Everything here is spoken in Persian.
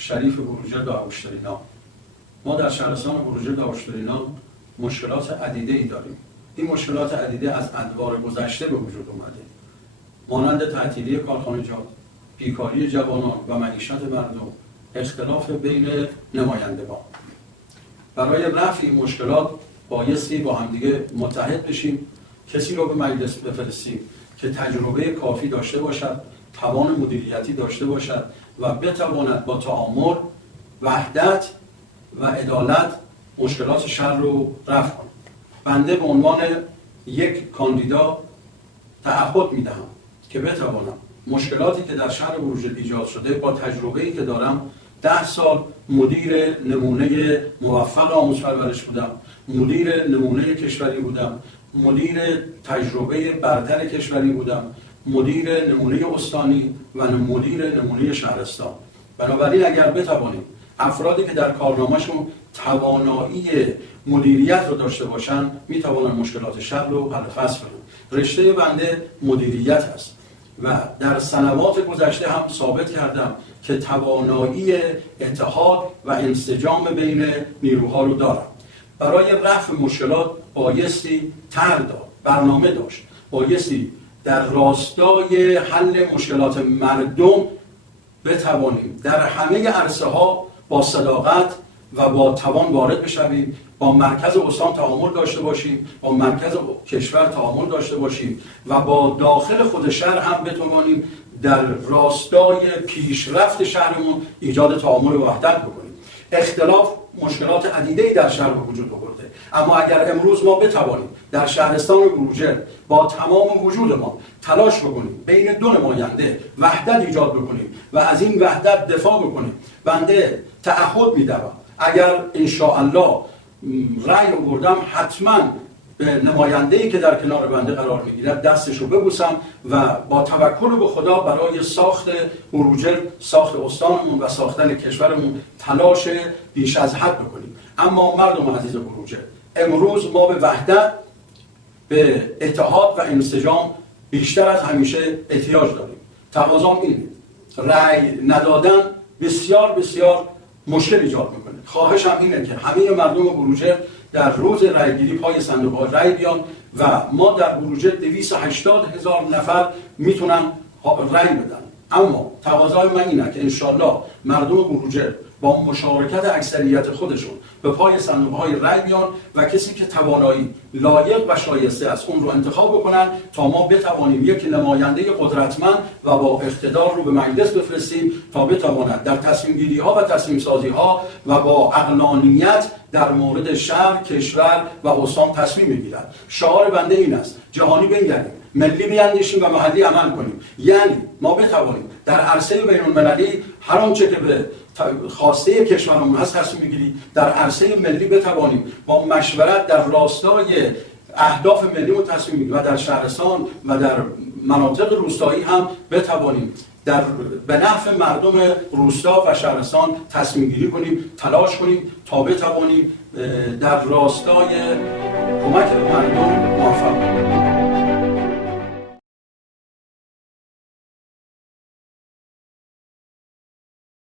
شریف بروجرد و آوشترینا. ما در شهرستان بروجرد و آوشترینا مشکلات عدیده‌ای داریم. این مشکلات عدیده از ادوار گذشته به وجود اومده، مانند تعطیلی کارخانجات، بیکاری جوانان و معیشت مردم، اختلاف بین نمایندگان. برای رفع این مشکلات بایستی با همدیگه متحد بشیم، کسی رو به مجلس بفرستیم که تجربه کافی داشته باشد، توان مدیریتی داشته باشد و بتواند با تعامل، وحدت و عدالت مشکلات شهر رو رفع کنه. بنده به عنوان یک کاندیدا تعهد میدهم که بتوانم مشکلاتی که در شهر بروجرد ایجاد شده با تجربه‌ای که دارم، 10 سال مدیر نمونه موفق آموزش پرورش بودم، مدیر نمونه کشوری بودم، مدیر تجربه برتر کشوری بودم، مدیر نمونه استانی و مدیر نمونه شهرستان. بنابراین اگر بتوانیم افرادی که در کارنامه‌شون توانایی مدیریت رو داشته باشن، میتوانن مشکلات شهر رو حل فصل کنن. رشته بنده مدیریت هست و در سنوات گذشته هم ثابت کردم که توانایی اتحاد و انسجام بین نیروها رو دارم. برای رفع مشکلات بایستی طرح داشت، برنامه داشت، بایستی در راستای حل مشکلات مردم بتوانیم در همه عرصه ها با صداقت و با توان وارد بشویم، با مرکز استان تعامل داشته باشیم، با مرکز کشور تعامل داشته باشیم و با داخل خود شهر هم بتوانیم در راستای پیشرفت شهرمون ایجاد تعامل و وحدت بکنیم. اختلاف مشکلات عدیده‌ای در شهر به وجود آورده، اما اگر امروز ما بتوانیم در شهرستان بروجرد با تمام وجود ما تلاش بکنیم بین دو نماینده وحدت ایجاد بکنیم و از این وحدت دفاع بکنیم، بنده تعهد میدم اگر انشاءالله رأی آوردم حتما به نماینده‌ای که در کنار بنده قرار میگیرد دستشو ببوسم و با توکل به خدا برای ساخت بروجرد، ساخت استانمون و ساختن کشورمون تلاش بیش از حد بکنیم. اما مردم عزیز بروجرد، امروز ما به وحدت، به اتحاد و انسجام بیشتر از همیشه احتیاج داریم. تقاضام اینه، رأی ندادن بسیار بسیار مشکل ایجاد میکنه. خواهشم اینه که همه مردم بروجرد در روز رأیگیری پای صندوق‌ها رأی بیان و ما در بروجرد 280,000 نفر میتونن رأی بدن. اما تقاضای من اینه که انشالله مردم بروجرد با مشارکت اکثریت خودشون به پای صندوق‌های رأی بیان و کسی که توانایی لایق و شایسته است اون رو انتخاب بکنن تا ما بتوانیم یک نماینده قدرتمند و با اقتدار رو به مجلس بفرستیم تا بتواند در تصمیم‌گیری‌ها و تصمیم‌سازی‌ها و با عقلانیت در مورد شهر، کشور و استان تصمیم بگیرد. شعار بنده این است: جهانی بنگریم، ملی بیاندیشیم و محلی عمل کنیم. یعنی ما بتوانیم در عرصه بین‌المللی هر آنچه که به خواسته کشورمون هست تصمیم بگیریم، در عرصه ملی بتوانیم با مشورت در راستای اهداف ملی تصمیم بگیریم و در شهرستان و در مناطق روستایی هم بتوانیم به نفع مردم روستا و شهرستان تصمیم گیری کنیم، تلاش کنیم تا بتوانیم در راستای کمک به مردم موفق باشیم.